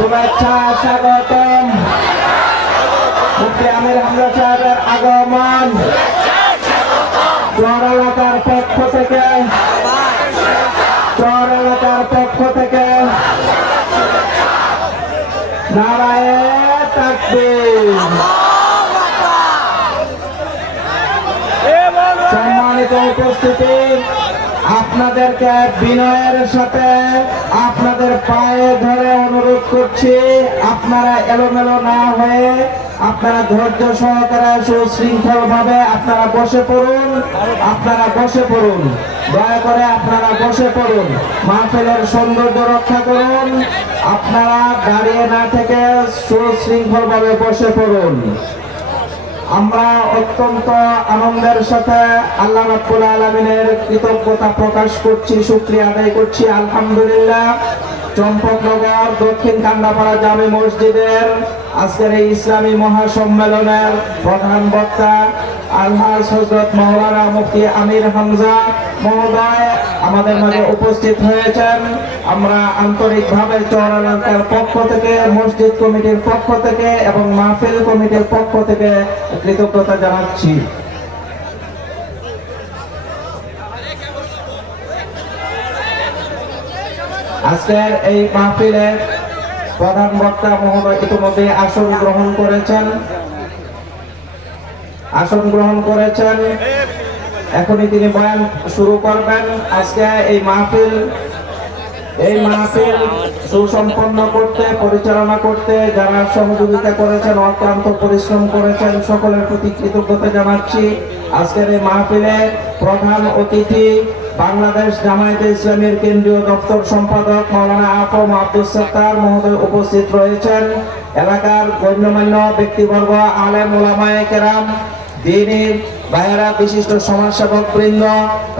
শুভেচ্ছা স্বাগতম। মুফতি আমির হামজা সাহেবের আগমন চর এলাকার পক্ষ থেকে নারায়ে তাকবীর। সম্মানিত উপস্থিতি, আপনাদেরকে বিনয়ের সাথে আপনাদের পায়ে ধরে অনুরোধ করছি, আপনারা এলোমেলো না হয়ে আপনারা ধৈর্য সহকারে সুশৃঙ্খল ভাবে আপনারা বসে পড়ুন। দয়া করে আপনারা বসে পড়ুন। মাহফিলের সৌন্দর্য রক্ষা করুন। আপনারা দাঁড়িয়ে না থেকে সুশৃঙ্খল ভাবে বসে পড়ুন। আমরা অত্যন্ত আনন্দের সাথে আল্লাহ রাব্বুল আলামিনের কৃতজ্ঞতা প্রকাশ করছি, শুকরিয়া আদায় করছি। আলহামদুলিল্লাহ, চম্পকনগর দক্ষিণ কান্দাপাড়া জামে মসজিদের আজকের এই ইসলামী মহাসম্মেলনের প্রধান বক্তা আলহাজ হযরত মাওলানা মুফতি আমির হামজা মহোদয় আমাদের মাঝে উপস্থিত হয়েছেন। আমরা আন্তরিকভাবে চর এলাকার পক্ষ থেকে, মসজিদ কমিটির পক্ষ থেকে এবং মাহফিল কমিটির পক্ষ থেকে কৃতজ্ঞতা জানাচ্ছি। আজকের এই মাহফিলের প্রধান বক্তা মহোদয় ইতিমধ্যে আসন গ্রহণ করেছেন। এখনই তিনি বয়ান শুরু করবেন। আজকে এই মাহফিল সুসম্পন্ন করতে, পরিচালনা করতে যারা সহযোগিতা করেছেন, অক্লান্ত পরিশ্রম করেছেন, সকলের প্রতি কৃতজ্ঞতা জানাচ্ছি। আজকের এই মাহফিলে প্রধান অতিথি বাংলাদেশ জামায়াতে ইসলামীর কেন্দ্রীয় দপ্তর সম্পাদক মাওলানা আফম আব্দুস সাত্তার মহোদয় উপস্থিত রয়েছেন। এলাকার গণ্যমান্য ব্যক্তিবর্গ, আলেম ওলামায়ে কেরাম, দ্বীনি ভাইয়েরা, বিশিষ্ট সমাজসেবক বৃন্দ,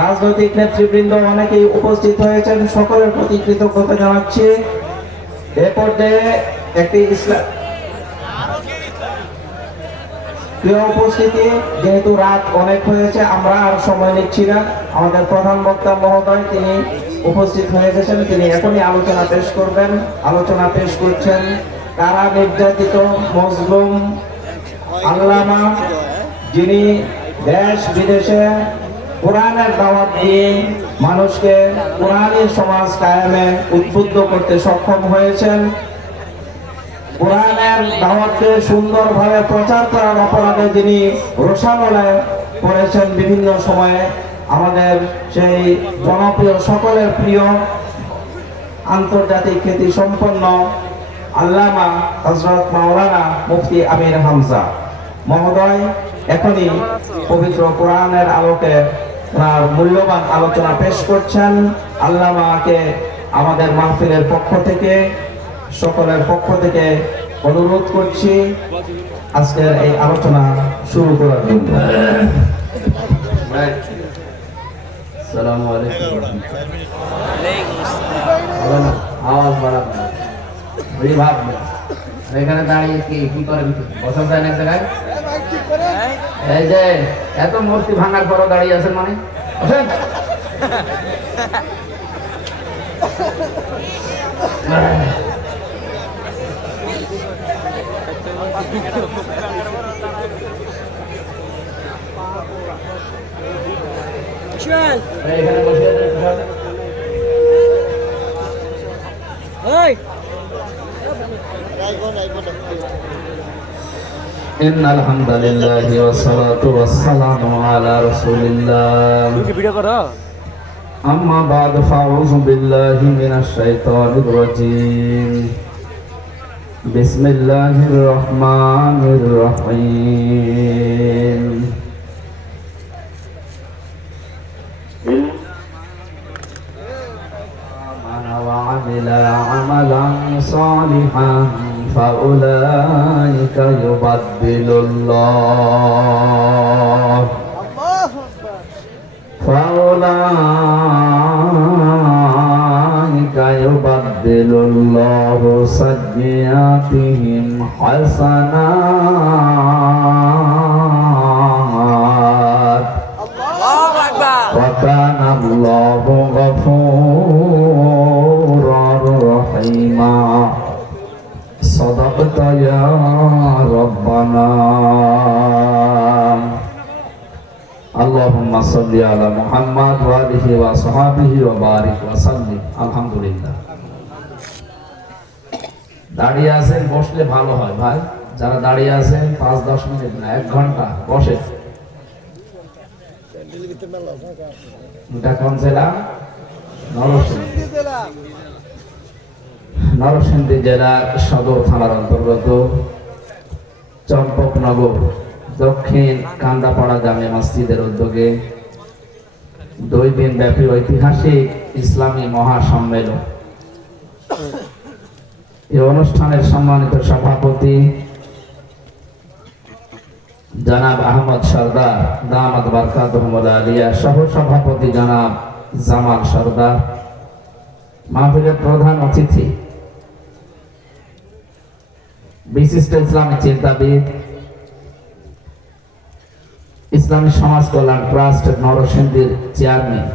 রাজনৈতিক নেতৃবৃন্দ অনেকেই উপস্থিত হয়েছেন। সকলের প্রতি কৃতজ্ঞতা জানাচ্ছি। এ পর্যায়ে একটি প্রিয় উপস্থিতি, যেহেতু রাত অনেক হয়েছে, আমরা আর সময় নিচ্ছি না। আমাদের প্রধান বক্তা মহোদয় তিনি উপস্থিত হয়ে গেছেন। তিনি এখনই আলোচনা পেশ করছেন। কারা নির্যাতিত মজলুম আল্লামা, যিনি দেশ বিদেশে কোরআনের দাওয়াত দিয়ে মানুষকে কোরআনী সমাজ কায়েমে উদ্বুদ্ধ করতে সক্ষম হয়েছেন। কোরআনের দাওয়াতকে সুন্দরভাবে প্রচার করার অপরাধে যিনি রোষানলে পড়েছেন বিভিন্ন সময়ে, আমাদের সেই জনপ্রিয়, সকলের প্রিয়, আন্তর্জাতিক খ্যাতি সম্পন্ন আল্লামা হযরত মাওলানা মুফতি আমির হামজা মহোদয় এখনই পবিত্র কোরআনের আলোকে তার মূল্যবান আলোচনা পেশ করছেন। আল্লামাকে আমাদের মাহফিলের পক্ষ থেকে, সকলের পক্ষ থেকে অনুরোধ করছি আজকের এই আলোচনা শুরু করার জন্য। আসসালামু আলাইকুম। আওয়াজ বাড়াবেন না, ভাববেন এখানে দাঁড়িয়ে কি করে বসা যায় না এক জায়গায়? এই যে এত মূর্তি ভাঙার পরও দাঁড়িয়ে আছেন মানে এখানে বসে إن الحمد لله والصلاة والسلام على رسول الله أما بعد فأعوذ بالله من الشيطان الرجيم بسم الله الرحمن الرحيم من وعمل عملا صالحا فأولئك يبدل الله سيئاتهم حسنات وكان الله غفورا رحيما صدقت يا ربنا اللهم صل على محمد وآله وصحبه وبارك وسلم الحمد لله দাঁড়িয়ে আছেন বসলে ভালো হয় ভাই যারা দাঁড়িয়ে আছেন 5-10 মিনিট না 1 ঘন্টা বসে এটা কোন জেলা নরসিংদী জেলার সদর থানার অন্তর্গত চম্পকনগর দক্ষিণ কান্দাপাড়া জামে মসজিদের উদ্যোগে 2 দিন ব্যাপী ঐতিহাসিক ইসলামী মহাসম্মেলন এই অনুষ্ঠানের সম্মানিত সভাপতি জনাব আহমদ সরদার দামাত বারকাতুহুল আলিয়া, সহ সভাপতি জনাব জামাল সরদার, মাহফিলের প্রধান অতিথি বিশিষ্ট ইসলামী চিন্তাবিদ, ইসলামী সমাজ কল্যাণ ট্রাস্ট নরসিংদীর চেয়ারম্যান,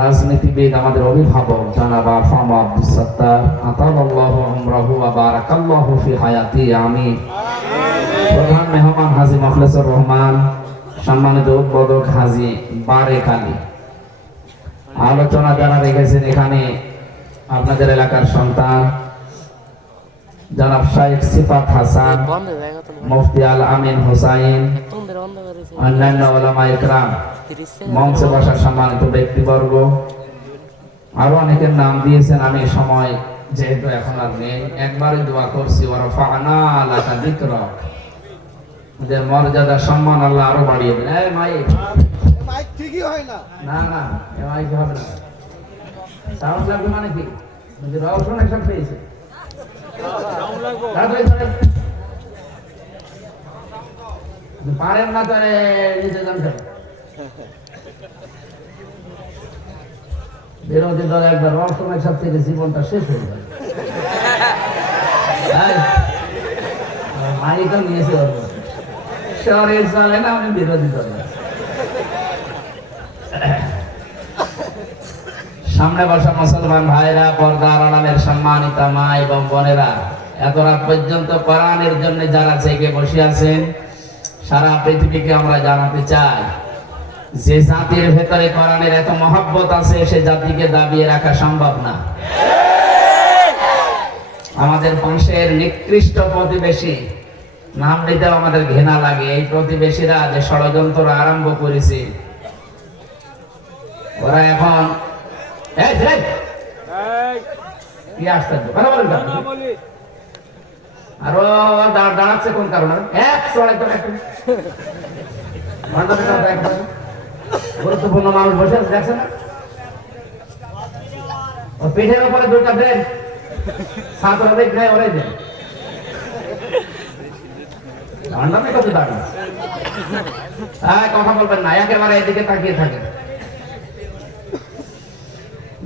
রাজনীতিবিদ, আমাদের অভিভাবক জনাব আফাম আব্দুস সাত্তার, আতালাল্লাহু উমরাহু ওয়া বারাকাল্লাহু ফি হায়াতি, আমিন। প্রধান মেহমান হাজী মুখলেসুর রহমান, সম্মানিত উদ্বোধক হাজী বারেক আলী। আলোচনা যারা রেখেছেন এখানে আপনাদের এলাকার সন্তান জনাব শাইখ সিফাত হাসান, মুফতি আল আমিন হুসাইন, অন্যান্য উলামা ইকরাম, মঞ্চে বসার সম্মানিত ব্যক্তিবর্গ, আরো অনেকের নাম দিয়েছেন। আমি সময় যেহেতু এখন আর নেই, একবারই দোয়া করছি ওয়ারফা'না লাকা যিকরাক, যে মর্যাদা সম্মান আল্লাহ আরো বাড়িয়ে দেন। এই মাইক ঠিকই হয় না, না না এই মাইক হবে না, সাউন্ড লাগবে মানে কি যে রওশন একসাথে পেয়েছে পারেন না তো নিচে জানতে বিরোধী দল একবার রওশন একসাথে থেকে জীবনটা শেষ হয়ে যায়। মাইকও নিয়েছে শহরের চলে না, আমি বিরোধী দল। সামনে বসা মুসলমান ভাইরা, পর্দার আড়ালের সম্মানিত মা এবং বোনেরা, এত রাত পর্যন্ত কোরআনের জন্য যারা জেগে বসে আছেন, সারা পৃথিবীকে আমরা জানাতে চাই যে জাতির ভেতরে কোরআনের এত মহব্বত আছে, সে জাতিকে দাবিয়ে রাখা সম্ভব না। আমাদের বংশের নিকৃষ্ট প্রতিবেশী, নাম নিতেও আমাদের ঘৃণা লাগে, এই প্রতিবেশীরা যে ষড়যন্ত্র আরম্ভ করেছে, ওরা এখন কি আসতে আরো দাঁড়াচ্ছে কোন কারণে? গুরুত্বপূর্ণ মানুষ বসে আছে, দেখছেন না? পিঠের উপরে 2টা দেন, ছাত্র দেয় ওরাই দেন। কথা বলবেন না, একেবারে এদিকে তাকিয়ে থাকে।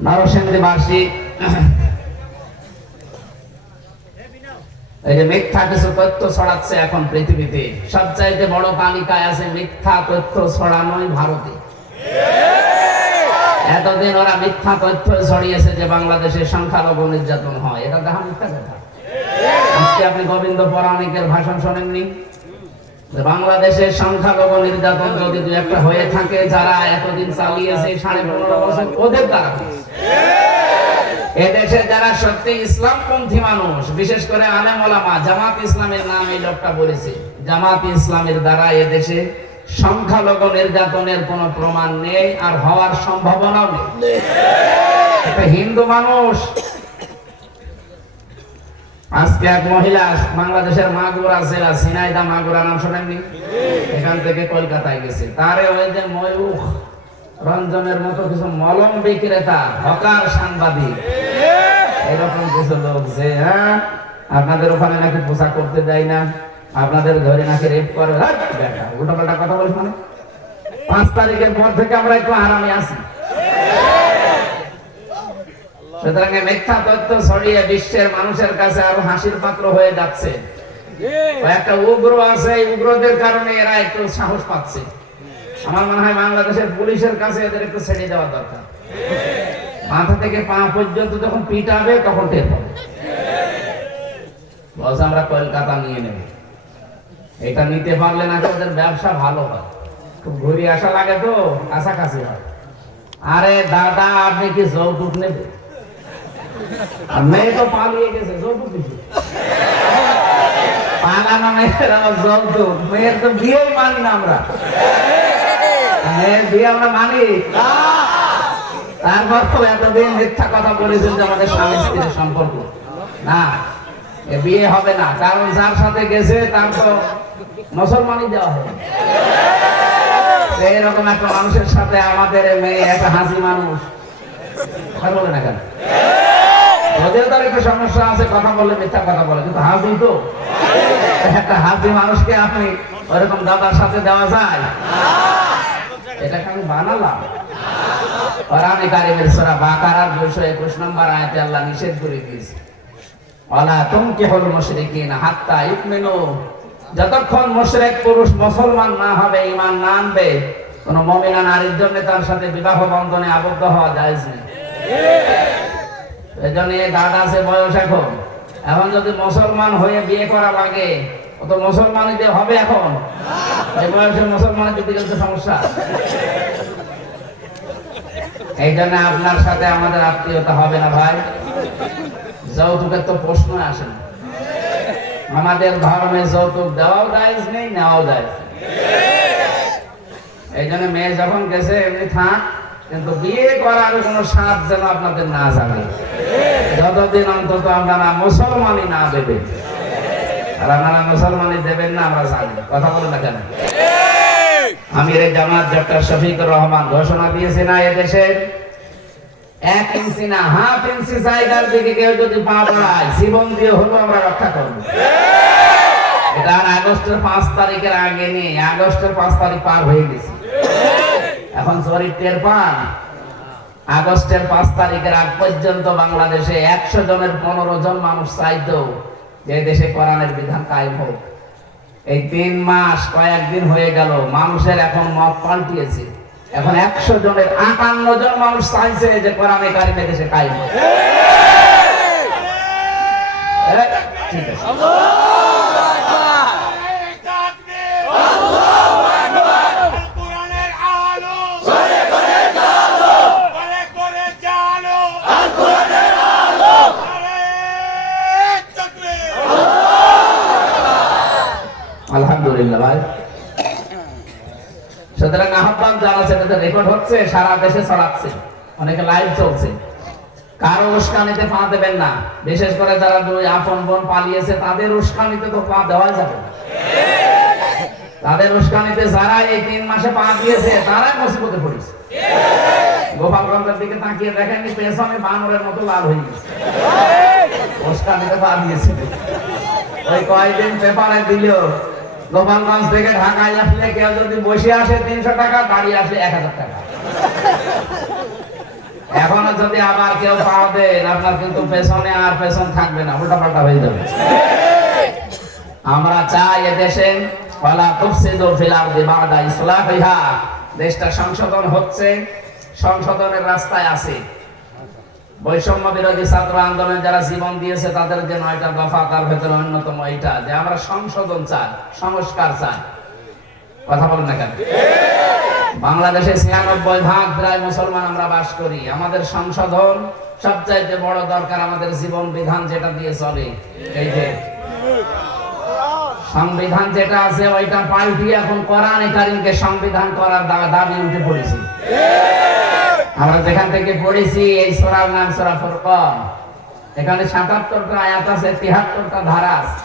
নরসিংদীবাসী এই যে মিথ্যা কিছু তথ্য ছড়াচ্ছে এখন পৃথিবীতে, সবচাইতে বড় তালিকায় আছে মিথ্যা তথ্য ছড়ানোই ভারতে। এতদিন ওরা মিথ্যা তথ্য ছড়িয়েছে যে বাংলাদেশের সংখ্যালঘু নির্যাতন হয়, এটা দেখা মিথ্যা কথা। আজকে আপনি গোবিন্দ পৌরাণিকের ভাষণ শোনেননি? বাংলাদেশের সংখ্যালঘু নির্যাতন যদি 2-1টা হয়ে থাকে, যারা এতদিন চালিয়েছে 15.5 বছর, ওদের দ্বারা। এদেশে যারা সত্যি ইসলামপন্থী মানুষ, বিশেষ করে আলেম ওলামা, জামাত ইসলামের নাম এই লোকটা বলেছে, জামাত ইসলামের দ্বারা এদেশে সংখ্যালঘু নির্যাতনের কোনো প্রমাণ নেই, আর হওয়ার সম্ভাবনাও নেই। একটা হিন্দু মানুষ, আজকে এক মহিলা বাংলাদেশের মাগুরা জেলা ঝিনাইদহ মাগুরা নাম শোনেননি? এখান থেকে কলকাতায় গেছে, তারে ওই যে ময়ূখ রঞ্জনের মতো কিছু মলম বিক্রেতা, হকার, সাংবাদিক, এরকম কিছু লোক যে আপনাদের ওখানে নাকি পোশাক করতে দেয় না, আপনাদের ধরে নাকি রেপ করে, উল্টা পাল্টা কথা বলিস। মানে 5 তারিখের পর থেকে আমরা একটু আরামে আছি। সুতরাং মিথ্যা তথ্য ছড়িয়ে বিশ্বের মানুষের কাছে আরো হাসির পাত্র হয়ে যাচ্ছে। একটা উগ্র আছে, এই উগ্রদের কারণে এরা একটু সাহস পাচ্ছে। আমার মনে হয় বাংলাদেশের পুলিশের কাছে এদের একটু ছেড়ে দেওয়া দরকার। মাথা থেকে পা পর্যন্ত যখন পিটাবে তখন টের পাবে। বলছে আমরা কলকাতা নিয়ে নেব। এটা নিতে পারলে নাকি ওদের ব্যবসা ভালো হয়, খুব ঘুরে আসা লাগে তো, কাছাকাছি হয়। আরে দাদা আপনি কি যৌতুক নেবে? আর মেয়ে তো পালিয়ে গেছে, যৌতুক দিছে। পালানো মেয়ের আবার যৌতুক, মেয়ের তো বিয়েই মানি না আমরা। মেয়ের বিয়ে আমরা মানি না। তারপর তো এতদিন মিথ্যা কথা বলেছেন যে আমাদের স্বামী স্ত্রীর সম্পর্ক না, এ বিয়ে হবে না, কারণ যার সাথে গেছে তার তো মুসলমানই দেওয়া হবে। এইরকম একটা মানুষের সাথে আমাদের মেয়ে একটা হাসি মানুষ, কথা বলে না কেন? ওদের তো একটু সমস্যা আছে, কথা বললে মিথ্যা কথা বলে, কিন্তু হাসি তো একটা হাসি মানুষকে আপনি ওরকম দাদার সাথে দেওয়া যায়? এটাকে আমি বানালাম। কোরআনে কারীমের সূরা বাকারার 221 নম্বর আয়াতে আল্লাহ নিষেধ করে দিয়েছে, ওয়ালা তুনকিহুল মুশরিকিনা হাত্তা ইউমিনু, যতক্ষণ মুশরিক পুরুষ মুসলমান না হবে, ঈমান না আনবে, কোন মুমিনা নারীর জন্য তার সাথে বিবাহ বন্ধনে আবদ্ধ হওয়া জায়েজ নেই। এজন্য এই দাদা আছে বয়স এখন যদি মুসলমান হয়ে বিয়ে করা লাগে, ও তো মুসলমানই যে হবে এখন, এই বয়সে মুসলমানের দিকে তো সমস্যা। এই জন্য আপনার সাথে আমাদের আত্মীয়তা হবে না ভাই, যৌতুকের তো প্রশ্ন আসে না। আমাদের ধর্মে যৌতুক দেওয়াও জায়েজ নেই, নেওয়াও জায়েজ। এই জন্য মেয়ে যখন গেছে এমনি থাক, কিন্তু বিয়ে করার কোনো স্বাদ যেন আপনাদের না যাবে, যতদিন অন্তত আপনারা মুসলমানই না দেবেন। আর আপনারা মুসলমানই দেবেন না আমরা জানি, কথা বলেন না কেন? আমির জামাত ডক্টর শফিকুর রহমান ঘোষণা দিয়েছে না, এদেশে 1 ইঞ্চি না 1/2 ইঞ্চি জায়গার দিকে কেউ যদি পা বাড়ায়, জীবন দিয়ে হলো আমরা রক্ষা করব। এটা আগস্টের 5 তারিখের আগে নেই, আগস্টের 5 তারিখ পার হয়ে গেছে। এখন সরি টের পান, আগস্টের 5 তারিখের আগ পর্যন্ত বাংলাদেশে 100 জনের 15 জন মানুষ চাইতো যে দেশে কোরআনের বিধান কায়েম হোক। এই 3 মাস কয়েকদিন হয়ে গেল, মানুষের এখন মত পাল্টিয়েছে। এখন 100 জনের 58 জন মানুষ চাইছে যে কোরআনে কারিমে দেশে কায়েম হোক। ঠিক আছে, আলহামদুলিল্লাহ ভাই। সুতরাং আহ্বান জানাচ্ছে, এটা রেকর্ড হচ্ছে, সারা দেশে ছড়াচ্ছে, অনেকে লাইভ চলছে। কারো উস্কানিতে পা দেবেন না, বিশেষ করে যারা 2 আপন বোন পালিয়েছে তাদের উস্কানিতে তো পা দেওয়া যাবে না। তাদের উস্কানিতে যারা এই 3 মাসে পা দিয়েছে তারাই মুসিবতে পড়েছে। গোপালগঞ্জের দিকে তাকিয়ে দেখেননি, পেছনে বানরের মতো লাল হয়ে গেছে, উস্কানিতে পা দিয়েছে। ওই কয়েকদিন পেপারে দিল, গোপালগঞ্জ থেকে ঢাকায় আসলে কেউ যদি বসে আসে 300 টাকা, দাঁড়িয়ে আসলে 1000 টাকা। এখনো যদি আবার কেউ পা দেন, আপনার কিন্তু পেছনে আর পেছন থাকবে না, উল্টাপাল্টা হয়ে যাবে। আমরা চাই এদেশে ওয়ালা তুফসিদু ফিল আরদি বা'দা ইসলাহিহা, দেশটা সংশোধন হচ্ছে, সংশোধনের রাস্তায় আছে। বৈষম্য বিরোধী ছাত্র আন্দোলনে যারা জীবন দিয়েছে তাদের যে 9টা দফা, তার ভেতরে অন্যতম এটা যে আমরা সংশোধন চাই, সংস্কার চাই। কথা বলেন না কেন? বাংলাদেশে 96% প্রায় মুসলমান আমরা বাস করি। আমাদের সংশোধন সবচাইতে বড় দরকার, আমাদের জীবন বিধান যেটা দিয়ে চলে, এই যে সংবিধান যেটা আছে ওইটা পাল্টিয়ে এখন কোরআনে কারীমকে সংবিধান করার দাবি উঠে পড়েছে। আমরা যেখান থেকে পড়েছি, এই সূরার নাম সূরা ফুরকান, এখানে 77টা আয়াত আছে, 73টা ধারা আছে।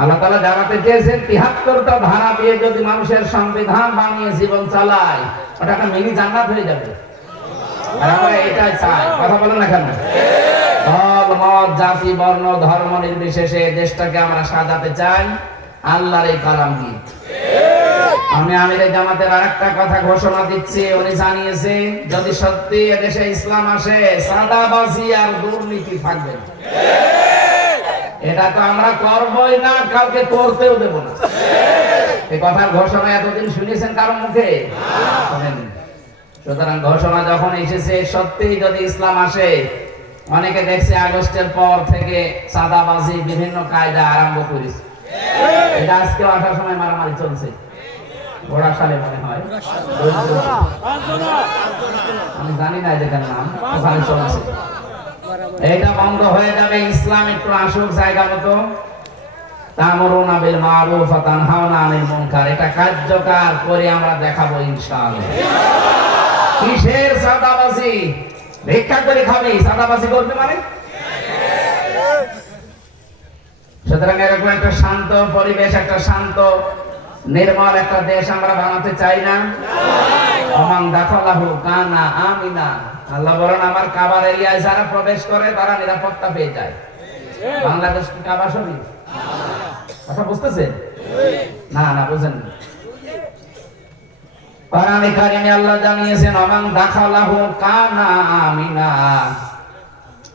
আল্লাহ তাআলা জানাতে চেয়েছেন 73টা ধারা দিয়ে যদি মানুষের সংবিধান বানিয়ে জীবন চালায়, ওটা একটা মিনি জান্নাত হয়ে যাবে। আর আমরা এটাই চাই, কথা বলেন না কেন? দল মত জাতি বর্ণ ধর্ম নির্বিশেষে দেশটাকে আমরা সাজাতে চাই আল্লাহর এই কালাম দিয়ে। আমি আমিরে জামাতের আরেকটা কথা ঘোষণা দিচ্ছি, উনি জানিয়েছে যদি সত্যি এদেশে ইসলাম আসে, সাদাবাজি আর দুর্নীতি থাকবে না। এটা তো আমরা করবই না, কাউকে করতেও দেব না। এই কথার ঘোষণা এতদিন শুনেছেন কারো মুখে? শুনেন। সুতরাং ঘোষণা যখন এসেছে, সত্যি যদি ইসলাম আসে, অনেকে দেখছে আগস্টের পর থেকে চাঁদাবাজি বিভিন্ন কায়দা আরম্ভ করেছে। এটা আজকে আসার সময় মারামারি চলছে, ঘোড়া সালে মনে হয়, আমি জানি না এদের নাম, ওখানে চলছে। এটা বন্ধ হয়ে যাবে। ইসলাম একটু আসুক জায়গা মতো। তা'মুরুনা বিল মা'রুফ ওয়া তানহাউনা আনিল মুনকার, এটা কার্যকর করে আমরা দেখাবো ইনশাআল্লাহ। কিসের চাঁদাবাজি? ভিক্ষা করে খাবে, চাঁদাবাজি করবে মানে? সুতরাং এরকম একটা শান্ত পরিবেশ, একটা শান্ত নির্মল একটা দেশ আমরা বানাতে চাই না? ওমান দাখালাহু কানা আমিনা। আল্লাহ বলেন আমার কাবার এরিয়ায় যারা প্রবেশ করে তারা নিরাপত্তা পেয়ে যায়। বাংলাদেশ কি কাবা শরীফ? কথা বুঝতেছেন? না না বুঝেন না। কোরআনে কারিমে আল্লাহ জানিয়েছেন ওমান দাখালাহু কানা আমিনা,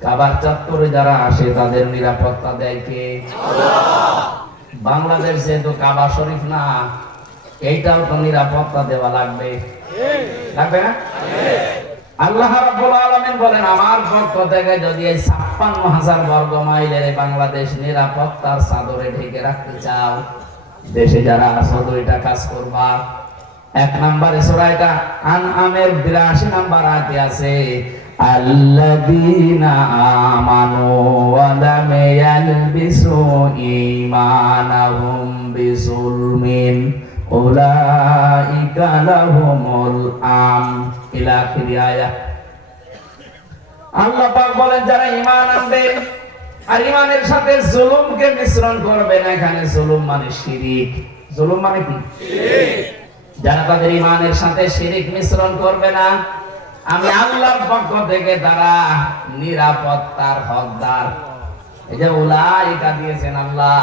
কাবার চত্বরে যারা আসে তাদের নিরাপত্তা দেয় কে? আল্লাহ। বাংলাদেশ যেহেতু কাবা শরীফ না, এইটাও তো নিরাপত্তা দেওয়া লাগবে, লাগবে না? আল্লাহ রাব্বুল আলামিন বলেন আমার পক্ষ থেকে যদি এই ৫৬,০০০ বর্গ মাইলের বাংলাদেশ নিরাপত্তার চাদরে ঢেকে রাখতে চাও, দেশে যারা আছো দুইটা কাজ করবা। ১ নম্বরে সূরা এটা আনআমের ৮২ নম্বর আয়াতে আছে, আল্লাযীনা আমানু ওয়া লাম ইয়ালবিসু ঈমানাহুম বিযুলমিন উলাইকা লাহুমুল আমন, ইলা আখির আয়াত। আল্লাহ পাক বলেন যারা ঈমান আনবে আর ঈমানের সাথে জুলুমকে মিশ্রণ করবে না। এখানে জুলুম মানে শিরিক। জুলুম মানে কি? শিরিক। যারা তাদের ঈমানের সাথে শিরিক মিশ্রণ করবে না, আমি আল্লাহর পক্ষ থেকে তারা নিরাপত্তার হকদার। এই যে উলাইকা দিয়েছেন আল্লাহ,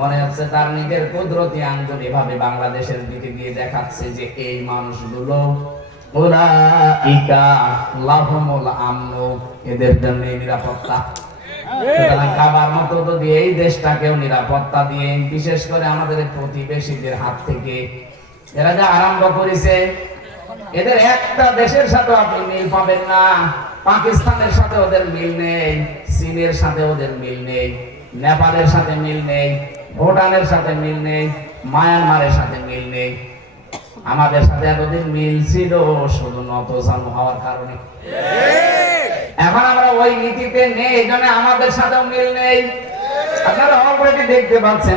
মনে হচ্ছে তার নিজের কুদরতি আঙ্গুল এভাবে বাংলাদেশের দিকে দিয়ে দেখাচ্ছে যে এই মানুষগুলো উলাইকা লাহুমুল আমন, এদের জন্য নিরাপত্তা। সুতরাং কাবার মতো যদি এই দেশটাকেও নিরাপত্তা দিয়ে, বিশেষ করে আমাদের প্রতিবেশীদের হাত থেকে এরা যা আরম্ভ করেছে, এদের একটা দেশের সাথে আপনি মিল পাবেন না। পাকিস্তানের সাথে ওদের মিল নেই, চীনের সাথে ওদের মিল নেই, নেপালের সাথে মিল নেই, ভুটানের সাথে মিল নেই, মায়ানমারের সাথে মিল নেই। আমাদের সাথে এতদিন মিল ছিল শুধু নতজানু হওয়ার কারণে। এখন আমরা ওই নীতিতে নেই, এই জন্য আমাদের সাথেও মিল নেই। আপনারা অলরেডি দেখতে পাচ্ছেন